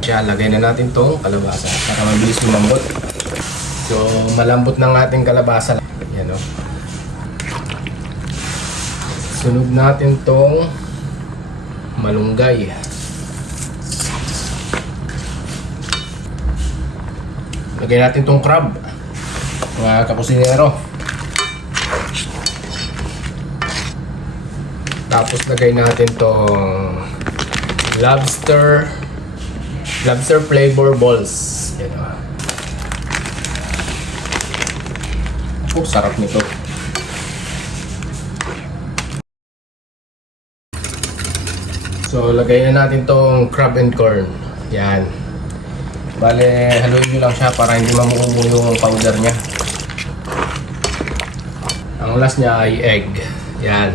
Siya, lagay na natin tong kalabasa para mabilis lumambot. So, malambot ng ating kalabasa. Yan o. Sunod natin tong malunggay. Lagay natin tong crab, mga kapusinero. Tapos lagay natin tong lobster flavor balls. Yan o. Oh, sarap nito. So, lagay na natin tong crab and corn. Yan. Bale, haluin nyo lang siya para hindi mamuo yung powder niya. Ang last niya ay egg. Yan.